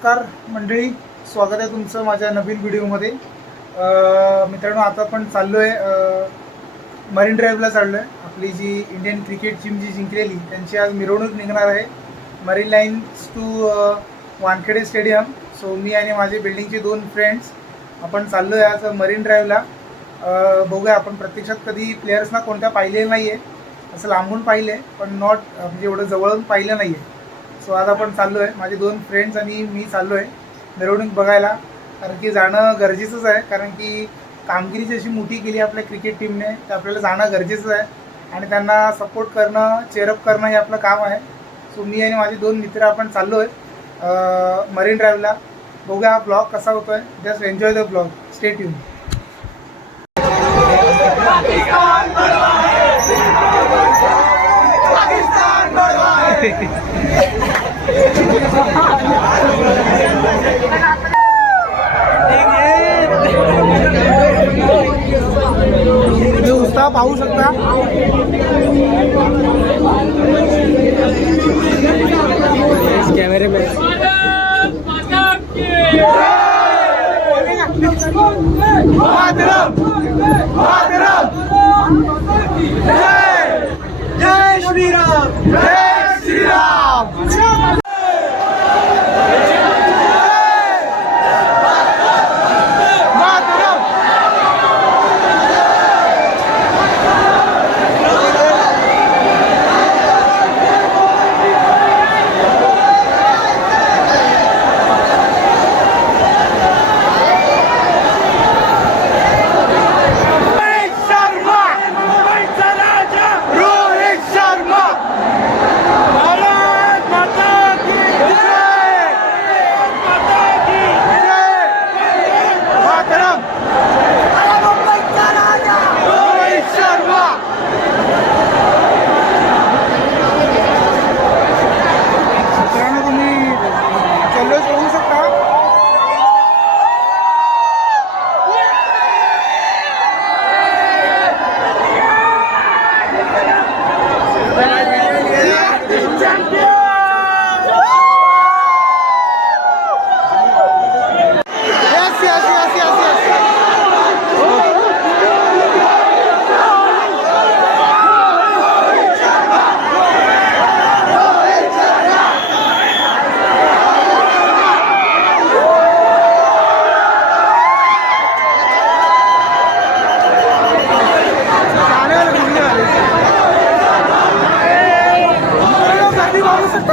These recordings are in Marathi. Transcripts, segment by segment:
नमस्कार मंडळी, स्वागत आहे तुमचं माझ्या नवीन व्हिडिओमध्ये। मित्रांनो, आता आपण चाललो आहे मरीन ड्राईव्हला चाललो आहे। आपली जी इंडियन क्रिकेट टीम जी जिंकलेली त्यांची आज मिरवणूक निघणार आहे Marine Lines to Wankhede stadium. So मी आणि माझे बिल्डिंगचे 2 फ्रेंड्स आपण चाललो आहे आज मरीन ड्राईव्हला। बघूया, आपण प्रत्यक्षात कधी प्लेयर्सना कोणत्या पाहिलेलं नाही आहे, असं लांबून पाहिले पण नॉट म्हणजे एवढं जवळून पाहिलं नाही आहे। सो आज आपण चाललो आहे, माझे 2 फ्रेंड्स आणि मी चाललो आहे मिरवणूक बघायला, कारण की जाणं गरजेचंच आहे। कारण की कामगिरी जशी मोठी केली आपल्या क्रिकेट टीमने तर आपल्याला जाणं गरजेचं आहे आणि त्यांना सपोर्ट करणं, चेअरअप करणं हे आपलं काम आहे। सो मी आणि माझे 2 मित्र आपण चाललो आहे मरीन ड्राईव्हला। बघूया हा ब्लॉग कसा होतो आहे, just enjoy the blog, stay tune. तुम्ही उत्साह पाहू शकता। कॅमेरे में जय श्रीराम, जय श्रीराम।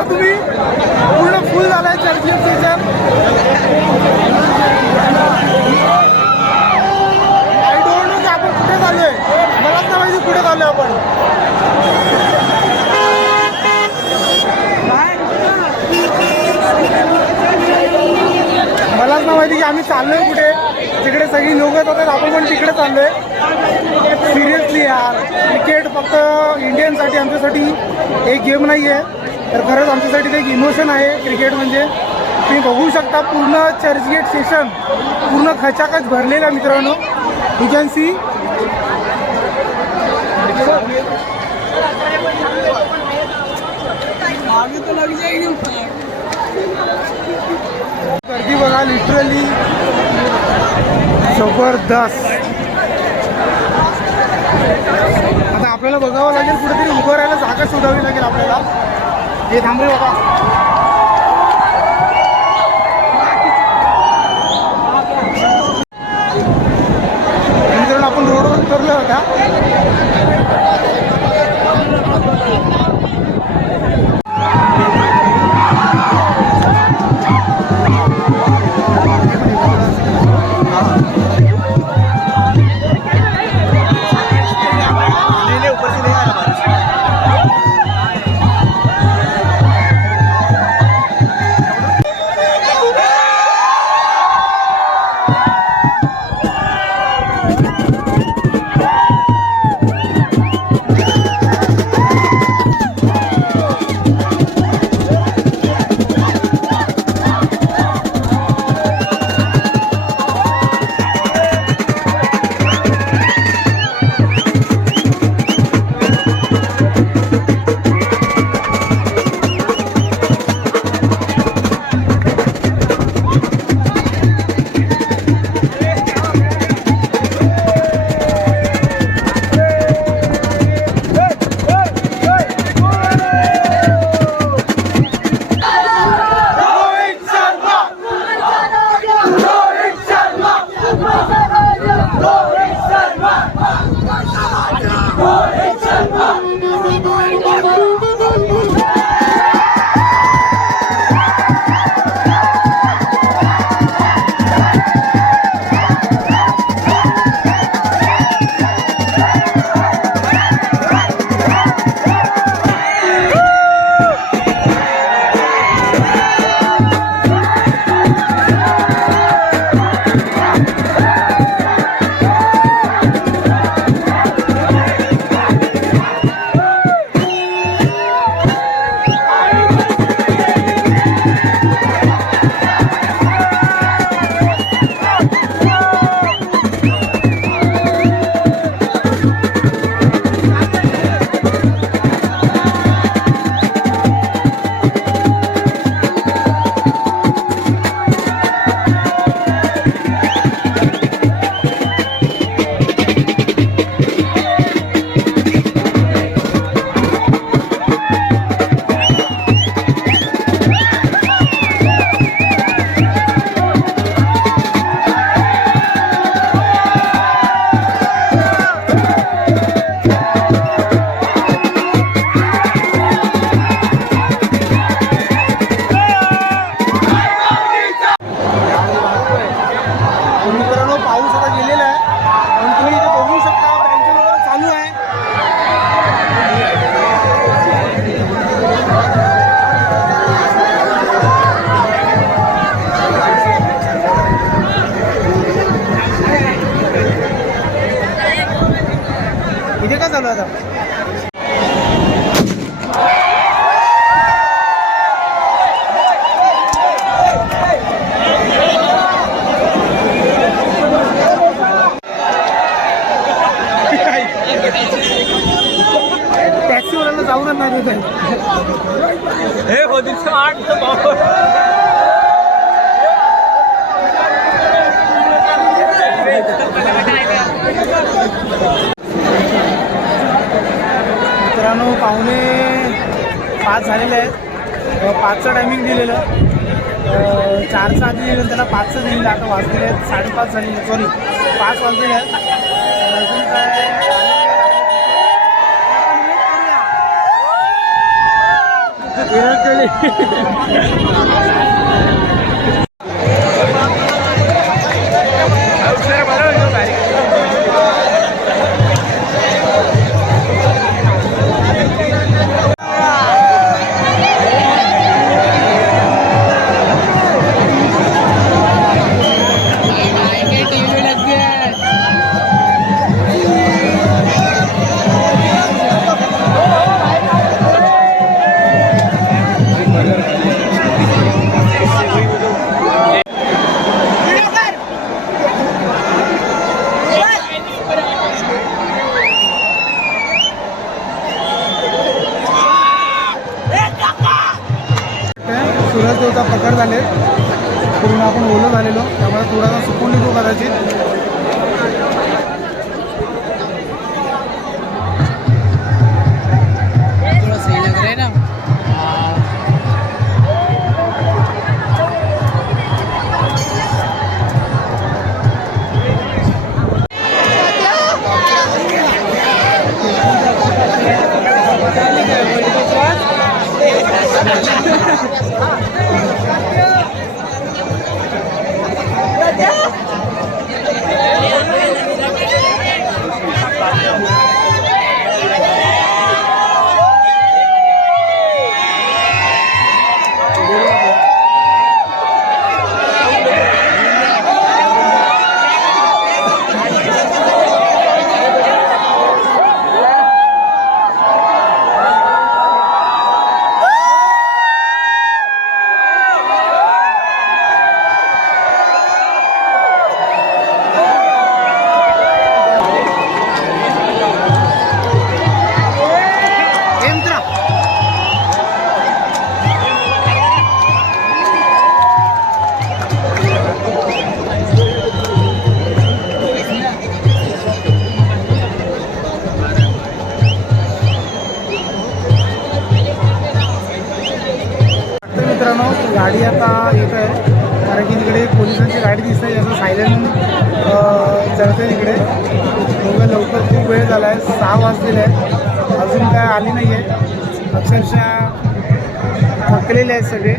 तुम्ही पूर्ण फुल झालाय churching season. I don't know की आपण कुठे चाललोय, मलाच नाही माहिती कुठे चाललोय आपण। मलाच नाही माहिती की आम्ही चाललोय कुठे। तिकडे सगळी लोक येत होते, आपण पण तिकडे चाललोय। सिरियसली यार, क्रिकेट फक्त इंडियनसाठी, आमच्यासाठी एक गेम नाही आहे, तर खरंच आमच्यासाठी ते एक इमोशन आहे क्रिकेट म्हणजे। तुम्ही बघू शकता पूर्ण चर्चगेट स्टेशन पूर्ण खचाखच भरलेलं आहे मित्रांनो। यू कॅन सी गर्दी बघा, लिटरली जबरदस्त। आता आपल्याला बघावं लागेल, कुठेतरी उभं राहायला जागा शोधावी लागेल आपल्याला। हे थांब रे बाबा, मित्रांनो आपण रोडवर उतरलो होता। टॅक्सीवाल्याला जाऊनच नाही देत हे होतीच 8 मित्रांनो 4:45 झालेले आहेत. 5चं टायमिंग दिलेलं, 4चं आधी दिलेलं, त्याला 5चं दिलेलं. आता वाजलेले आहेत 5:30 झालेले, सॉरी 5 वाजलेले आहेत. अजून काय सूरज देवता प्रकट झाले, पूर्ण आपण ओलं झालेलो, त्यामुळे थोडासा सुकून निघू कदाचित. थोड़ा सही लग रहा है ना. मित्रांनो गाडी आता येत आहे, कारण की तिकडे पोलिसांची गाडी दिसते, याचं सायलेंट चढते तिकडे. दोघं लवकर खूप वेळ झाला आहे, 6 वाजलेले आहेत, अजून काय आली नाही आहे. अक्षरशः थकलेले आहेत सगळे,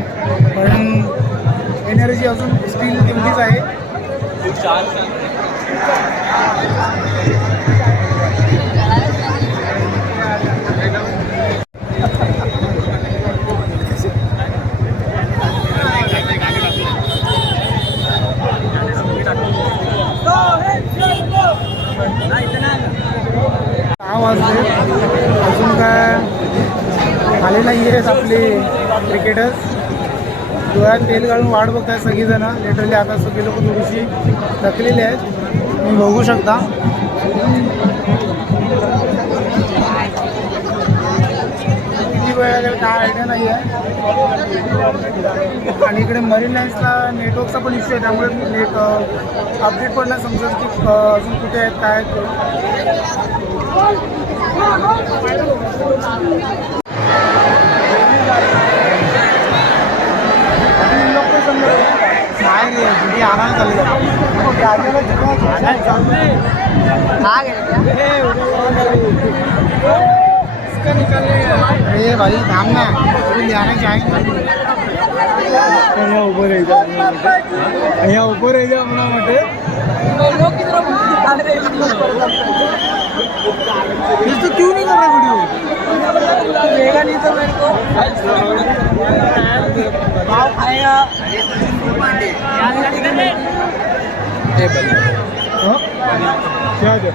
पण एनर्जी अजून स्टील तेवढीच आहे. वाजले अजून काय आले नाही आहेत आपले क्रिकेटर्स. डोळ्यात तेल घालून वाट बघताय सगळीजण. लिटरली आता सगळे लोक थोडीशी थकलेली आहेत, तुम्ही बघू शकता. किती वेळ लागेल काय आयडिया नाही आहे. आणि इकडे मरीन लाईन्सला नेटवर्कचा पण इश्यू आहे, त्यामुळे नेट अपडेट पण नाही समजत की अजून कुठे आहेत काय आहेत. नाही आराम चालू अरे भाई नाम ना आना चाहेंगे. ऊपर रह जाओ, यहाँ ऊपर रह जाओ अपना मटे. तो क्यों नहीं कर रहा वीडियो? देगा नहीं तो मेरे को भाव खाएगा. क्या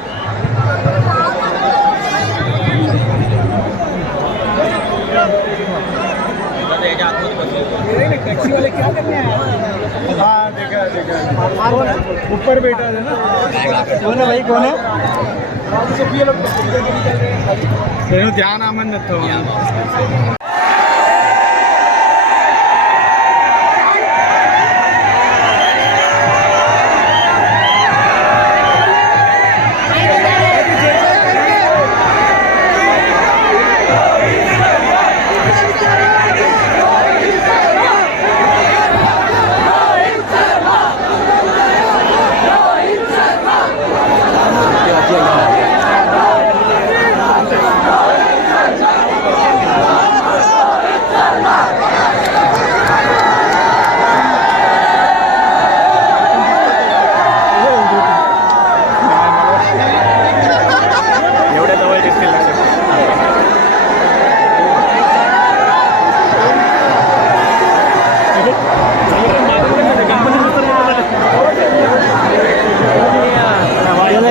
हाँ देखा देखा ऊपर बैठा है ना कौन है भाई कौन है ध्यान आमन देतो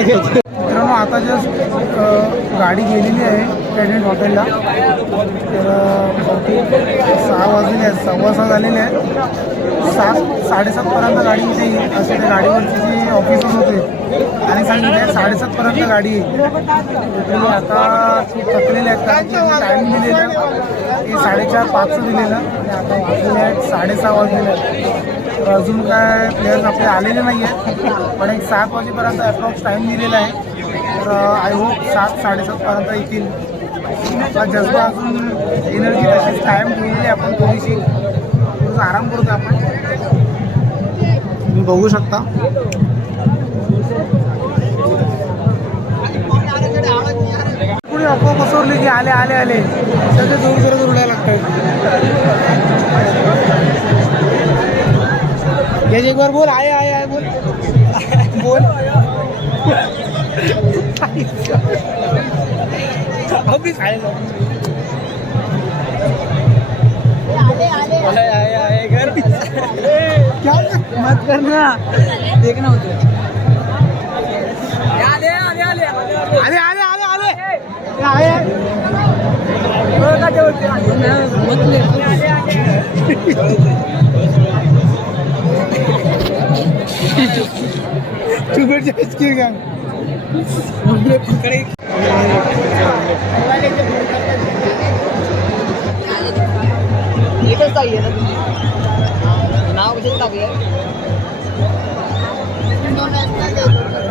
मित्रांनो आता जस्ट गाडी गेलेली आहे कॅडेट हॉटेलला तर 6 वाजलेले आहेत 6:15 झालेले आहेत 7-7:30पर्यंत गाडी इथे येईल असे त्या गाडीवरचे जे ऑफिसर्स होते आणि सांगितले 7:30पर्यंत गाडी येईल तुम्ही आता थकलेले आहेत कारण की टाईम दिलेलं ते 4:30-5चं दिलेलं आणि आता वाजलेले आहेत 6:30 वाजलेले आहेत तर अजून काय प्लेयर्स आपले आलेले नाही आहेत पण एक 7 वाजेपर्यंत अप्रॉक्स टाईम दिलेला आहे तर आय होप 7-7:30पर्यंत येतील आपला जज्बा अजून एनर्जी तशीच कायम ठेवलेली आपण थोडीशी थोडंसं आराम करतो आपण तुम्ही बघू शकता पुढे अफवा पसरली की आले आले आले सगळे जोर जोरात उडायला लागतात याची एक बार बोल आए आए आए बोल बोल अभी खाएगा आए घर क्या मत करना देखना होता आले आले आले आले आले आले आले आए चुबेट इसकी गंग मुझे पकड़े एकच ताई आहे ना नाव कशाचं टाकूया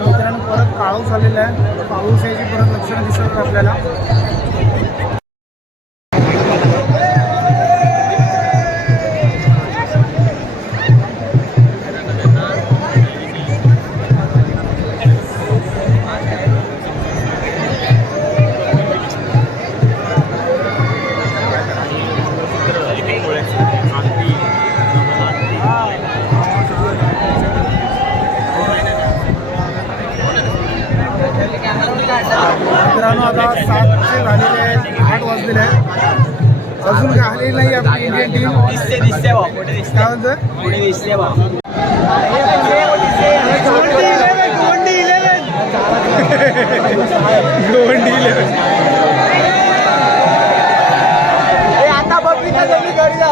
मित्रांनो परत पाऊस आलेला आहे पाऊस याची परत लक्षणं दिसत आपल्याला मित्रांनो आता 7 झालेले आहेत 8 वाजलेले आहेत अजून काय आलेली नाही आपली इंडियन टीम दिसते काय म्हणतोय गोवंडी 11 आता बघली का जमी घरी जा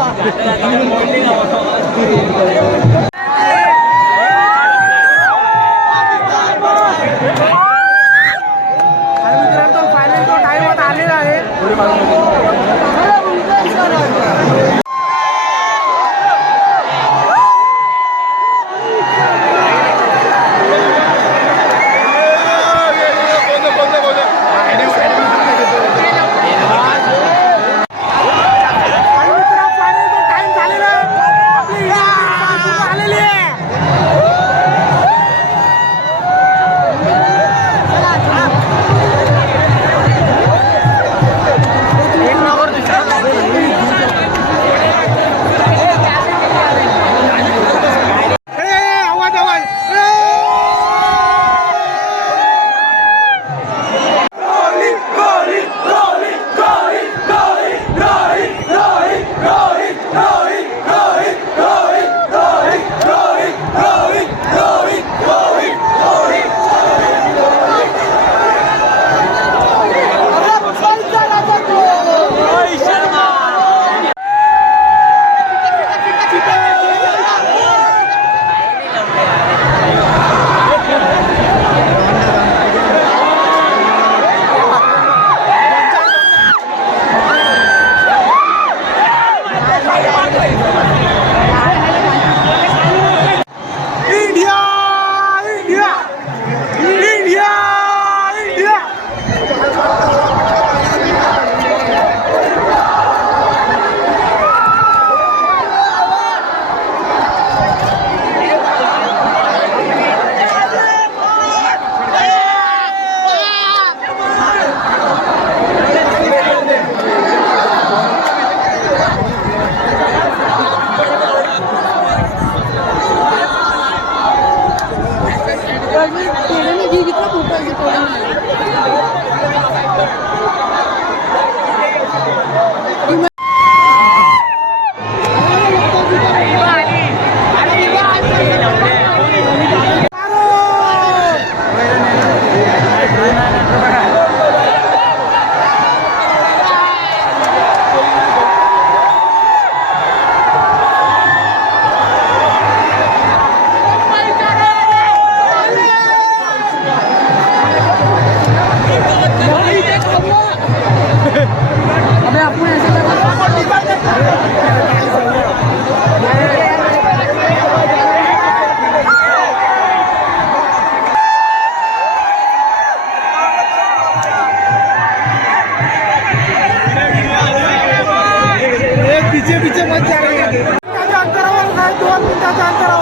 पीछे पीछे मत जा रही है. मिनिटाच्या अंतरावर आहे, 2 मिनिटाच्या अंतरावर.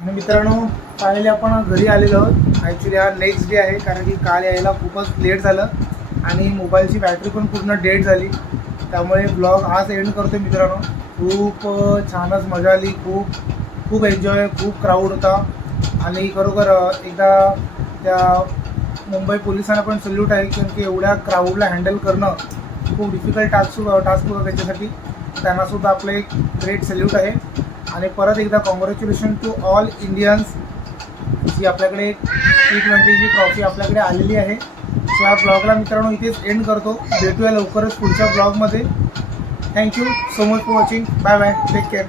आणि मित्रांनो फायनली आपण घरी आलेलो आहोत. ॲक्च्युली हा नेक्स्ट डे आहे, कारण की काल यायला खूपच लेट झालं आणि मोबाईलची बॅटरी पण पूर्ण डेड झाली. त्यामुळे ब्लॉग आज एंड करतो मित्रांनो. खूप छानच मजा आली, खूप एन्जॉय, खूप क्राऊड होता. आणि खरोखर एकदा त्या मुंबई पोलिसांना पण सल्यूट आहे, कारण की एवढ्या क्राऊडला हँडल करणं खूप डिफिकल्ट टास्क होतं त्याच्यासाठी. त्यांनासुद्धा आपलं एक ग्रेट सल्यूट आहे. आणि परत एकदा कॉंग्रॅच्युलेशन टू ऑल इंडियन्स, जी आपल्याकडे T20 जी ट्रॉफी आपल्याकडे आलेली आहे. सो या ब्लॉगला मित्रांनो इथेच एंड करतो. भेटूया लवकरच पुढच्या ब्लॉगमध्ये. Thank you so much for watching. Bye bye, take care.